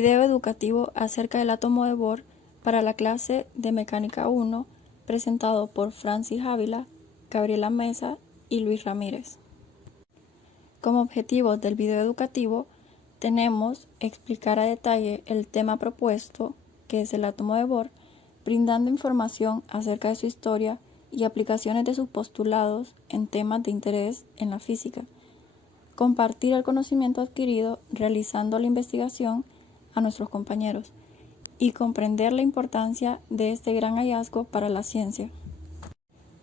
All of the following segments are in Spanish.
Video educativo acerca del átomo de Bohr para la clase de Mecánica 1, presentado por Francis Ávila, Gabriela Mesa y Luis Ramírez. Como objetivos del video educativo tenemos explicar a detalle el tema propuesto, que es el átomo de Bohr, brindando información acerca de su historia y aplicaciones de sus postulados en temas de interés en la física. Compartir el conocimiento adquirido realizando la investigación a nuestros compañeros y comprender la importancia de este gran hallazgo para la ciencia.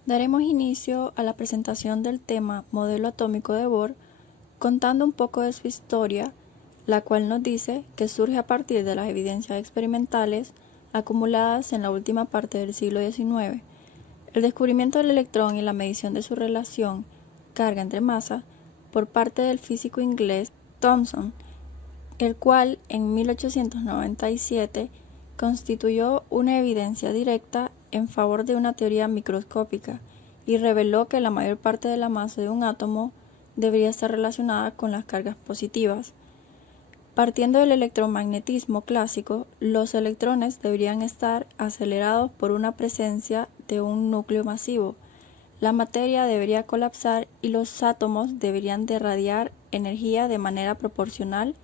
Daremos inicio a la presentación del tema modelo atómico de Bohr, contando un poco de su historia, la cual nos dice que surge a partir de las evidencias experimentales acumuladas en la última parte del siglo XIX. El descubrimiento del electrón y la medición de su relación carga entre masa por parte del físico inglés Thomson, el cual en 1897 constituyó una evidencia directa en favor de una teoría microscópica y reveló que la mayor parte de la masa de un átomo debería estar relacionada con las cargas positivas. Partiendo del electromagnetismo clásico, los electrones deberían estar acelerados por una presencia de un núcleo masivo. La materia debería colapsar y los átomos deberían de irradiar energía de manera proporcional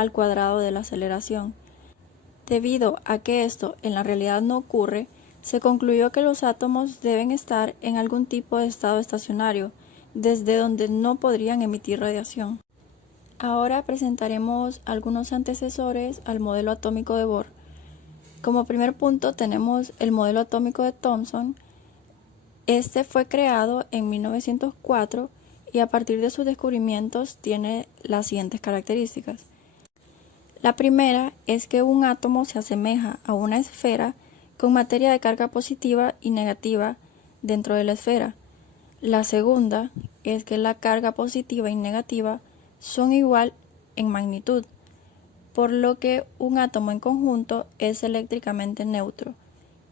al cuadrado de la aceleración. Debido a que esto en la realidad no ocurre, se concluyó que los átomos deben estar en algún tipo de estado estacionario, desde donde no podrían emitir radiación. Ahora presentaremos algunos antecesores al modelo atómico de Bohr. Como primer punto tenemos el modelo atómico de Thomson. Este fue creado en 1904 y a partir de sus descubrimientos tiene las siguientes características. La primera es que un átomo se asemeja a una esfera con materia de carga positiva y negativa dentro de la esfera. La segunda es que la carga positiva y negativa son igual en magnitud, por lo que un átomo en conjunto es eléctricamente neutro.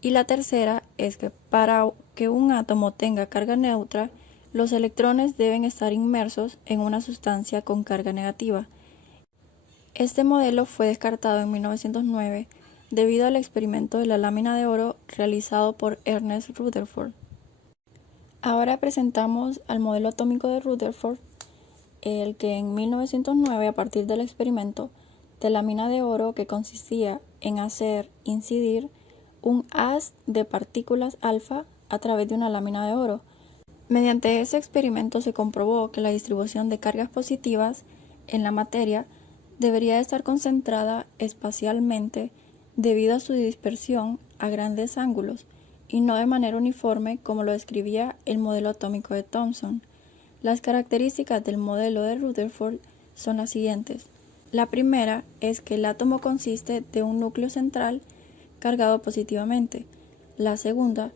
Y la tercera es que para que un átomo tenga carga neutra, los electrones deben estar inmersos en una sustancia con carga negativa. Este modelo fue descartado en 1909 debido al experimento de la lámina de oro realizado por Ernest Rutherford. Ahora presentamos al modelo atómico de Rutherford, el que en 1909, a partir del experimento de lámina de oro que consistía en hacer incidir un haz de partículas alfa a través de una lámina de oro. Mediante ese experimento se comprobó que la distribución de cargas positivas en la materia debería estar concentrada espacialmente debido a su dispersión a grandes ángulos y no de manera uniforme como lo describía el modelo atómico de Thomson. Las características del modelo de Rutherford son las siguientes. La primera es que el átomo consiste de un núcleo central cargado positivamente. La segunda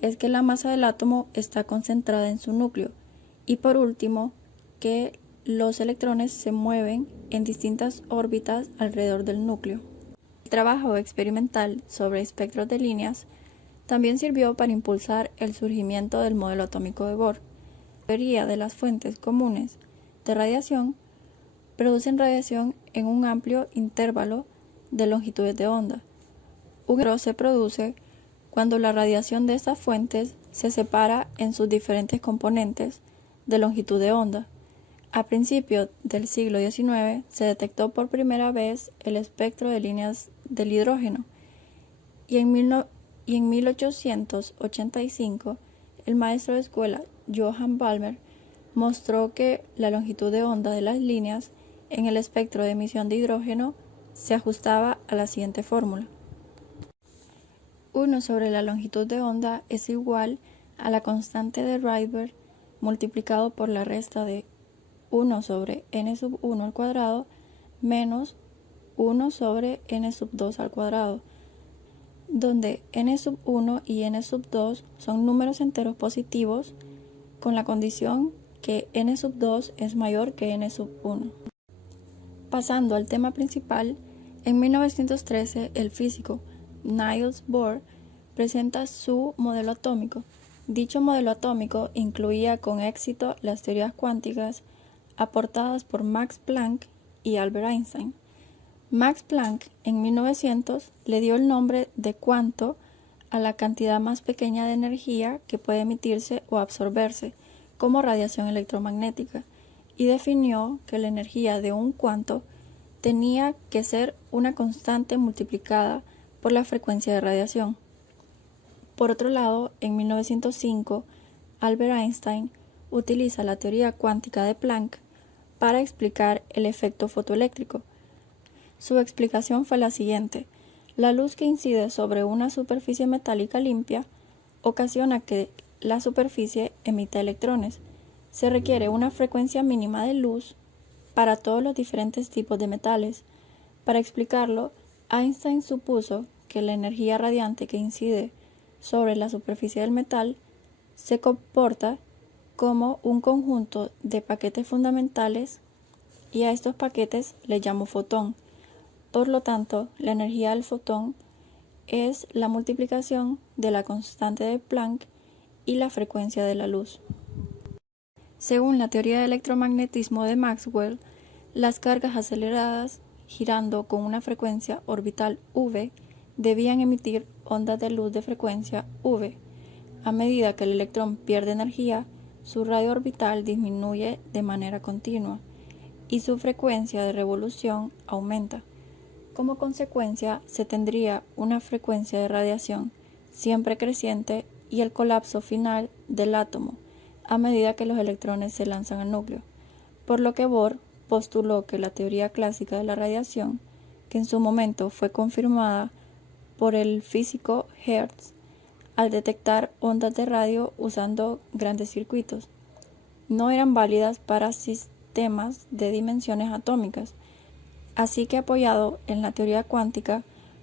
es que la masa del átomo está concentrada en su núcleo. Y por último, que los electrones se mueven en distintas órbitas alrededor del núcleo. El trabajo experimental sobre espectros de líneas también sirvió para impulsar el surgimiento del modelo atómico de Bohr. La mayoría de las fuentes comunes de radiación producen radiación en un amplio intervalo de longitudes de onda. Un error se produce cuando la radiación de estas fuentes se separa en sus diferentes componentes de longitud de onda. A principios del siglo XIX se detectó por primera vez el espectro de líneas del hidrógeno y en 1885 el maestro de escuela Johann Balmer mostró que la longitud de onda de las líneas en el espectro de emisión de hidrógeno se ajustaba a la siguiente fórmula. 1 sobre la longitud de onda es igual a la constante de Rydberg multiplicado por la resta de 1 sobre n sub 1 al cuadrado menos 1 sobre n sub 2 al cuadrado, donde n sub 1 y n sub 2 son números enteros positivos con la condición que n sub 2 es mayor que n sub 1. Pasando al tema principal, en 1913 el físico Niels Bohr presenta su modelo atómico. Dicho modelo atómico incluía con éxito las teorías cuánticas aportadas por Max Planck y Albert Einstein. Max Planck en 1900 le dio el nombre de cuanto a la cantidad más pequeña de energía que puede emitirse o absorberse como radiación electromagnética y definió que la energía de un cuanto tenía que ser una constante multiplicada por la frecuencia de radiación. Por otro lado, en 1905, Albert Einstein utiliza la teoría cuántica de Planck para explicar el efecto fotoeléctrico. Su explicación fue la siguiente: la luz que incide sobre una superficie metálica limpia ocasiona que la superficie emita electrones. Se requiere una frecuencia mínima de luz para todos los diferentes tipos de metales. Para explicarlo, Einstein supuso que la energía radiante que incide sobre la superficie del metal se comporta como un conjunto de paquetes fundamentales y a estos paquetes les llamo fotón. Por lo tanto, la energía del fotón es la multiplicación de la constante de Planck y la frecuencia de la luz. Según la teoría del electromagnetismo de Maxwell, las cargas aceleradas girando con una frecuencia orbital v debían emitir ondas de luz de frecuencia v. A medida que el electrón pierde energía, su radio orbital disminuye de manera continua y su frecuencia de revolución aumenta. Como consecuencia, se tendría una frecuencia de radiación siempre creciente y el colapso final del átomo a medida que los electrones se lanzan al núcleo, por lo que Bohr postuló que la teoría clásica de la radiación, que en su momento fue confirmada por el físico Hertz al detectar ondas de radio usando grandes circuitos, no eran válidas para sistemas de dimensiones atómicas. Así que, apoyado en la teoría cuántica,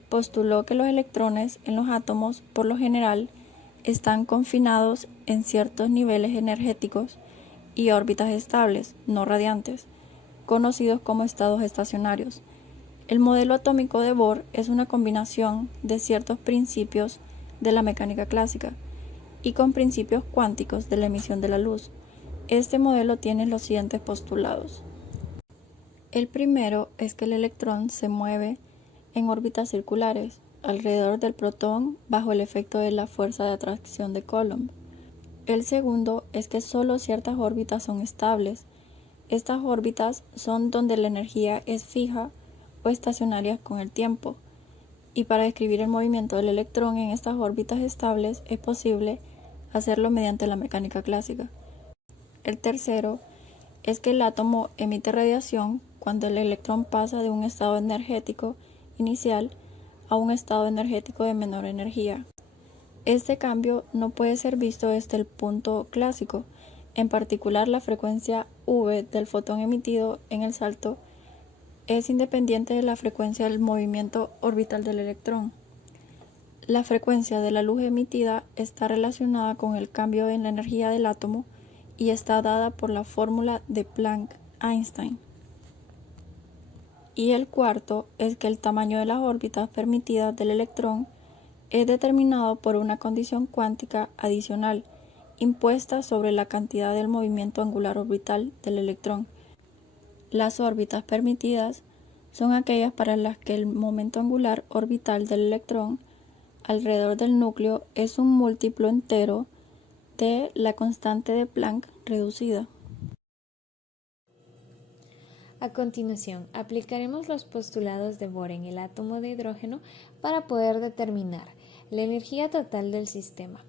postuló que los electrones en los átomos, por lo general, están confinados en ciertos niveles energéticos y órbitas estables, no radiantes, conocidos como estados estacionarios. El modelo atómico de Bohr es una combinación de ciertos principios de la mecánica clásica y con principios cuánticos de la emisión de la luz. Este modelo tiene los siguientes postulados. El primero es que el electrón se mueve en órbitas circulares alrededor del protón bajo el efecto de la fuerza de atracción de Coulomb. El segundo es que solo ciertas órbitas son estables. Estas órbitas son donde la energía es fija o estacionaria con el tiempo. Y para describir el movimiento del electrón en estas órbitas estables es posible hacerlo mediante la mecánica clásica. El tercero es que el átomo emite radiación cuando el electrón pasa de un estado energético inicial a un estado energético de menor energía. Este cambio no puede ser visto desde el punto clásico. En particular, la frecuencia v del fotón emitido en el salto es independiente de la frecuencia del movimiento orbital del electrón. La frecuencia de la luz emitida está relacionada con el cambio en la energía del átomo y está dada por la fórmula de Planck-Einstein. Y el cuarto es que el tamaño de las órbitas permitidas del electrón es determinado por una condición cuántica adicional impuesta sobre la cantidad del movimiento angular orbital del electrón. Las órbitas permitidas son aquellas para las que el momento angular orbital del electrón alrededor del núcleo es un múltiplo entero de la constante de Planck reducida. A continuación, aplicaremos los postulados de Bohr en el átomo de hidrógeno para poder determinar la energía total del sistema,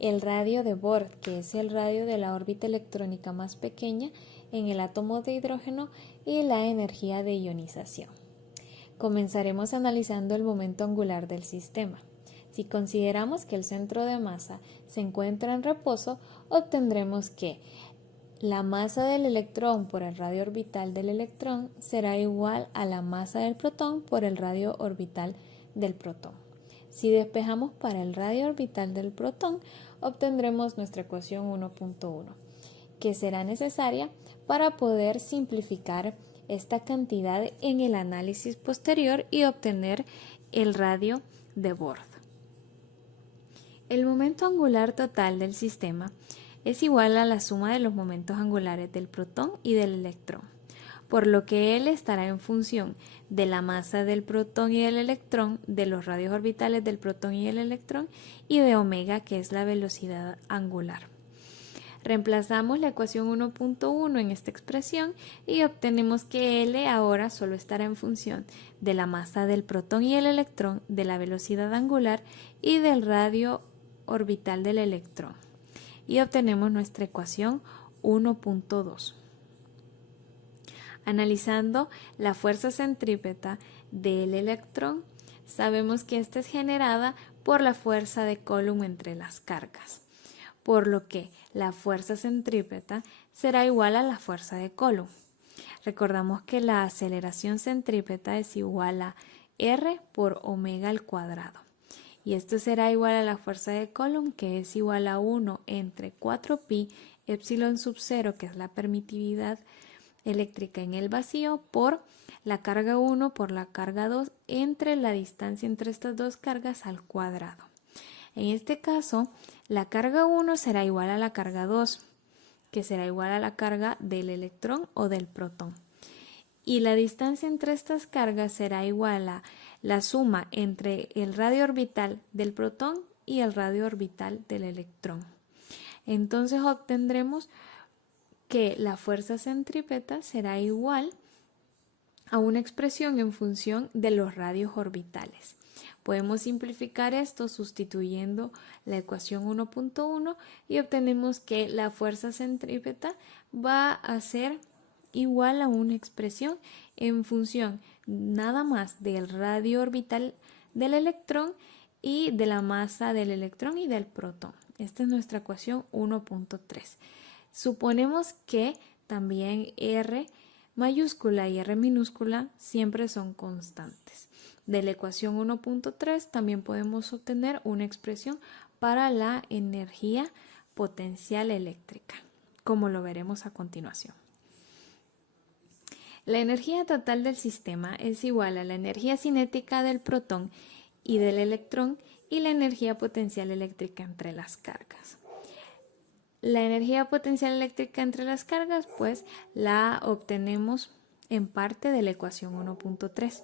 el radio de Bohr, que es el radio de la órbita electrónica más pequeña en el átomo de hidrógeno, y la energía de ionización. Comenzaremos analizando el momento angular del sistema. Si consideramos que el centro de masa se encuentra en reposo, obtendremos que la masa del electrón por el radio orbital del electrón será igual a la masa del protón por el radio orbital del protón. Si despejamos para el radio orbital del protón, obtendremos nuestra ecuación 1.1, que será necesaria para poder simplificar esta cantidad en el análisis posterior y obtener el radio de Bohr. El momento angular total del sistema es igual a la suma de los momentos angulares del protón y del electrón. por lo que L estará en función de la masa del protón y el electrón, de los radios orbitales del protón y el electrón, y de omega, que es la velocidad angular. Reemplazamos la ecuación 1.1 en esta expresión y obtenemos que L ahora solo estará en función de la masa del protón y el electrón, de la velocidad angular y del radio orbital del electrón. Y obtenemos nuestra ecuación 1.2. Analizando la fuerza centrípeta del electrón, sabemos que esta es generada por la fuerza de Coulomb entre las cargas, por lo que la fuerza centrípeta será igual a la fuerza de Coulomb. Recordamos que la aceleración centrípeta es igual a R por omega al cuadrado. Y esto será igual a la fuerza de Coulomb, que es igual a 1 entre 4pi epsilon sub 0, que es la permitividad eléctrica en el vacío, por la carga 1 por la carga 2 entre la distancia entre estas dos cargas al cuadrado. En este caso, la carga 1 será igual a la carga 2, que será igual a la carga del electrón o del protón. Y la distancia entre estas cargas será igual a la suma entre el radio orbital del protón y el radio orbital del electrón. Entonces obtendremos que la fuerza centrípeta será igual a una expresión en función de los radios orbitales. Podemos simplificar esto sustituyendo la ecuación 1.1 y obtenemos que la fuerza centrípeta va a ser igual a una expresión en función nada más del radio orbital del electrón y de la masa del electrón y del protón. Esta es nuestra ecuación 1.3. Suponemos que también R mayúscula y R minúscula siempre son constantes. De la ecuación 1.3 también podemos obtener una expresión para la energía potencial eléctrica, como lo veremos a continuación. La energía total del sistema es igual a la energía cinética del protón y del electrón y la energía potencial eléctrica entre las cargas. La energía potencial eléctrica entre las cargas, pues la obtenemos en parte de la ecuación 1.3.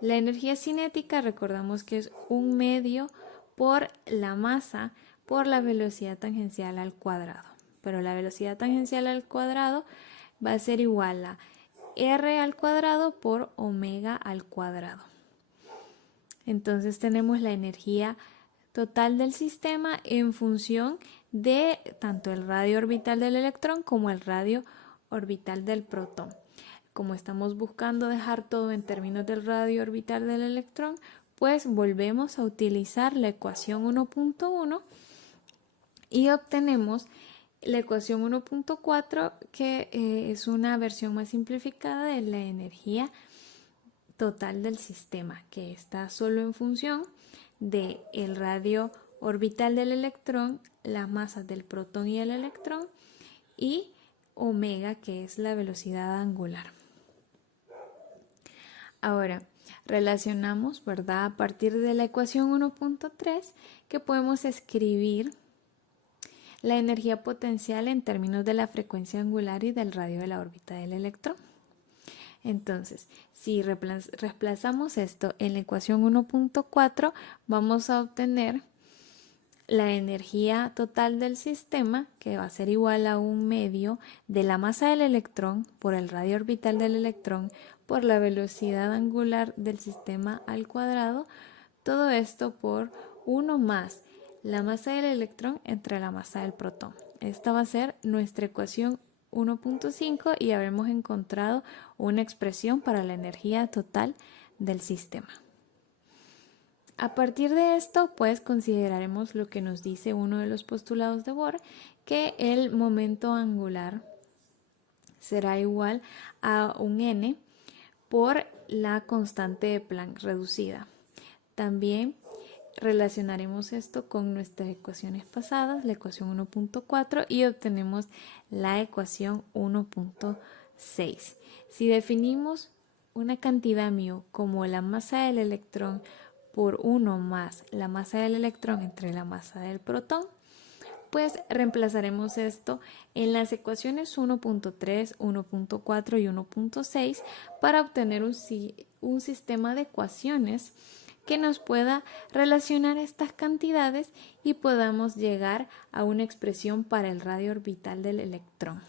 La energía cinética, recordamos que es un medio por la masa por la velocidad tangencial al cuadrado. Pero la velocidad tangencial al cuadrado va a ser igual a R al cuadrado por omega al cuadrado. Entonces tenemos la energía total del sistema en función de tanto el radio orbital del electrón como el radio orbital del protón. Como estamos buscando dejar todo en términos del radio orbital del electrón, pues volvemos a utilizar la ecuación 1.1 y obtenemos la ecuación 1.4, que es una versión más simplificada de la energía total del sistema, que está solo en función del radio orbital del electrón, las masas del protón y el electrón, y omega, que es la velocidad angular. Ahora, relacionamos, ¿verdad? A partir de la ecuación 1.3, que podemos escribir la energía potencial en términos de la frecuencia angular y del radio de la órbita del electrón. Entonces, si reemplazamos esto en la ecuación 1.4, vamos a obtener la energía total del sistema, que va a ser igual a un medio de la masa del electrón por el radio orbital del electrón por la velocidad angular del sistema al cuadrado, todo esto por 1 más la masa del electrón entre la masa del protón. Esta va a ser nuestra ecuación 1.5 y habremos encontrado una expresión para la energía total del sistema. A partir de esto, pues consideraremos lo que nos dice uno de los postulados de Bohr, que el momento angular será igual a un n por la constante de Planck reducida. También relacionaremos esto con nuestras ecuaciones pasadas, la ecuación 1.4, y obtenemos la ecuación 1.6. Si definimos una cantidad μ como la masa del electrón por 1 más la masa del electrón entre la masa del protón, pues reemplazaremos esto en las ecuaciones 1.3, 1.4 y 1.6 para obtener un sistema de ecuaciones que nos pueda relacionar estas cantidades y podamos llegar a una expresión para el radio orbital del electrón.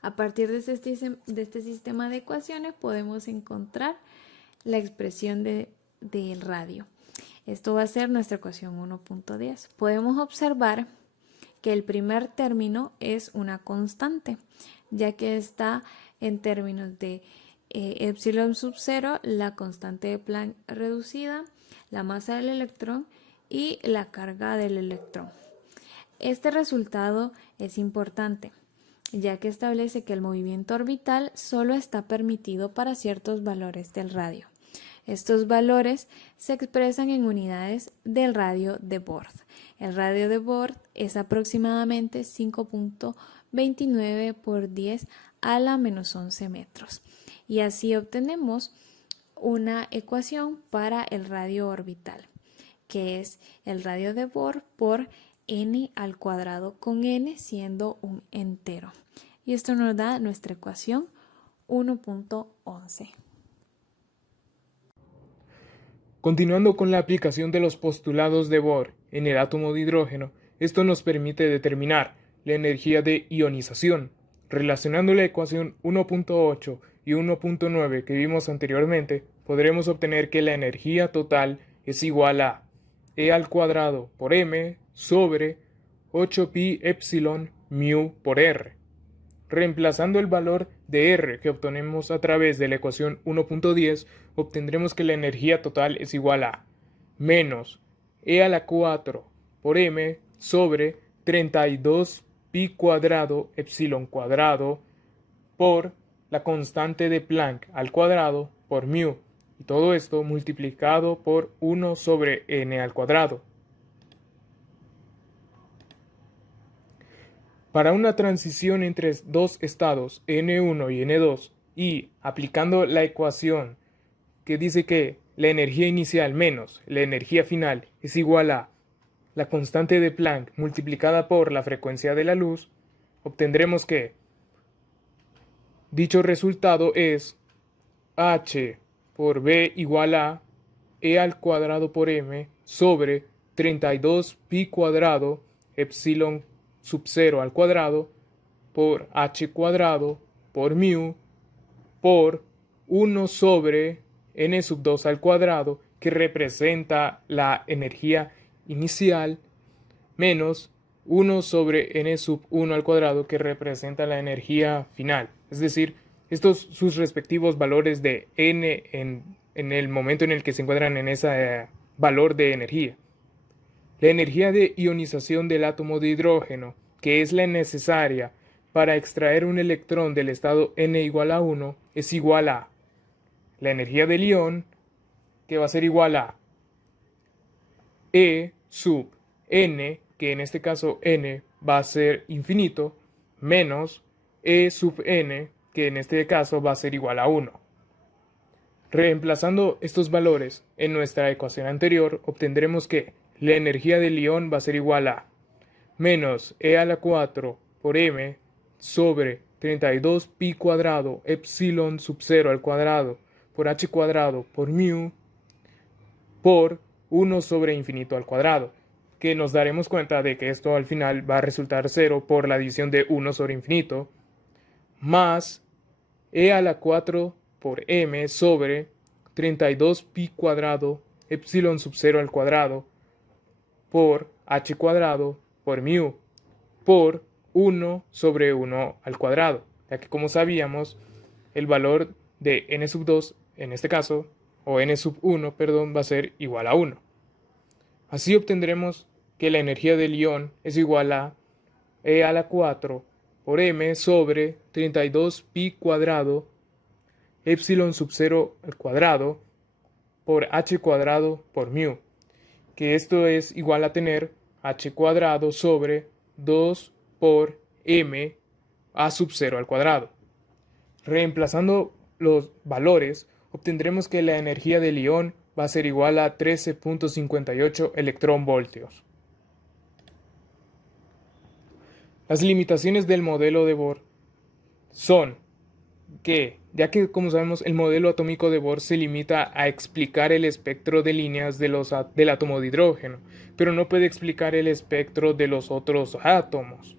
A partir de este sistema de ecuaciones podemos encontrar la expresión del radio. Esto va a ser nuestra ecuación 1.10. Podemos observar que el primer término es una constante, ya que está en términos de epsilon sub 0, la constante de Planck reducida, la masa del electrón y la carga del electrón. Este resultado es importante, ya que establece que el movimiento orbital solo está permitido para ciertos valores del radio. Estos valores se expresan en unidades del radio de Bohr. El radio de Bohr es aproximadamente 5.29 por 10 a la menos 11 metros. Y así obtenemos una ecuación para el radio orbital, que es el radio de Bohr por n al cuadrado, con n siendo un entero. Y esto nos da nuestra ecuación 1.11. Continuando con la aplicación de los postulados de Bohr en el átomo de hidrógeno, esto nos permite determinar la energía de ionización. Relacionando la ecuación 1.8 y 1.9 que vimos anteriormente, podremos obtener que la energía total es igual a E al cuadrado por m sobre 8pi epsilon mu por r. Reemplazando el valor de R que obtenemos a través de la ecuación 1.10, obtendremos que la energía total es igual a menos E a la 4 por m sobre 32 pi cuadrado epsilon cuadrado por la constante de Planck al cuadrado por mu, y todo esto multiplicado por 1 sobre n al cuadrado. Para una transición entre dos estados N1 y N2 y aplicando la ecuación que dice que la energía inicial menos la energía final es igual a la constante de Planck multiplicada por la frecuencia de la luz, obtendremos que dicho resultado es H por B igual a E al cuadrado por M sobre 32 pi cuadrado epsilon sub 0 al cuadrado por h cuadrado por mu por 1 sobre n sub 2 al cuadrado, que representa la energía inicial, menos 1 sobre n sub 1 al cuadrado, que representa la energía final. Es decir, estos sus respectivos valores de n en el momento en el que se encuentran en ese valor de energía. La energía de ionización del átomo de hidrógeno, que es la necesaria para extraer un electrón del estado n igual a 1, es igual a la energía del ion, que va a ser igual a E sub n, que en este caso n va a ser infinito, menos E sub n, que en este caso va a ser igual a 1. Reemplazando estos valores en nuestra ecuación anterior, obtendremos que la energía del ion va a ser igual a menos E a la 4 por m sobre 32 pi cuadrado epsilon sub 0 al cuadrado por h cuadrado por mu por 1 sobre infinito al cuadrado, que nos daremos cuenta de que esto al final va a resultar 0 por la adición de 1 sobre infinito, más E a la 4 por m sobre 32 pi cuadrado epsilon sub 0 al cuadrado por h cuadrado por mu por 1 sobre 1 al cuadrado, ya que como sabíamos el valor de n sub 2 en este caso, o n sub 1, perdón, va a ser igual a 1. Así obtendremos que la energía del ion es igual a E a la 4 por m sobre 32 pi cuadrado epsilon sub 0 al cuadrado por h cuadrado por mu, que esto es igual a tener h cuadrado sobre 2 por m a sub 0 al cuadrado. Reemplazando los valores, obtendremos que la energía del ion va a ser igual a 13.58 electronvoltios. Las limitaciones del modelo de Bohr son que, ya que como sabemos el modelo atómico de Bohr se limita a explicar el espectro de líneas del átomo de hidrógeno, pero no puede explicar el espectro de los otros átomos.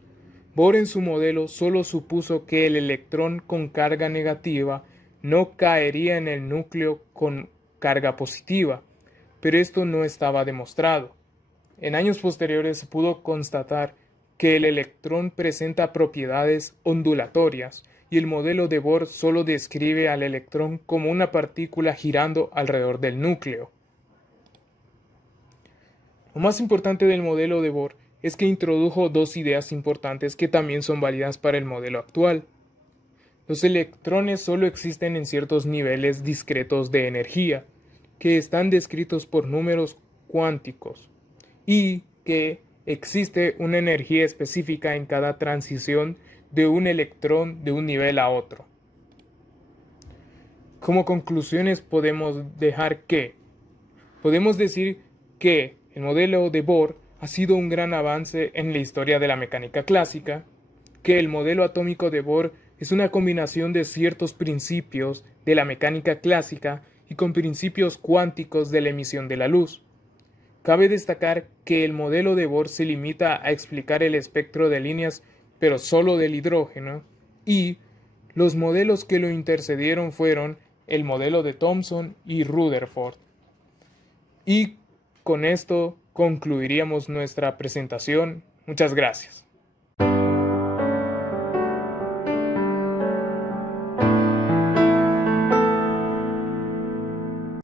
Bohr en su modelo solo supuso que el electrón con carga negativa no caería en el núcleo con carga positiva, pero esto no estaba demostrado. En años posteriores se pudo constatar que el electrón presenta propiedades ondulatorias y el modelo de Bohr solo describe al electrón como una partícula girando alrededor del núcleo. Lo más importante del modelo de Bohr es que introdujo dos ideas importantes que también son válidas para el modelo actual. Los electrones solo existen en ciertos niveles discretos de energía, que están descritos por números cuánticos, y que existe una energía específica en cada transición de un electrón de un nivel a otro. Como conclusiones podemos decir que el modelo de Bohr ha sido un gran avance en la historia de la mecánica clásica, que el modelo atómico de Bohr es una combinación de ciertos principios de la mecánica clásica y con principios cuánticos de la emisión de la luz. Cabe destacar que el modelo de Bohr se limita a explicar el espectro de líneas, pero solo del hidrógeno, y los modelos que lo intercedieron fueron el modelo de Thomson y Rutherford. Y con esto concluiríamos nuestra presentación. Muchas gracias.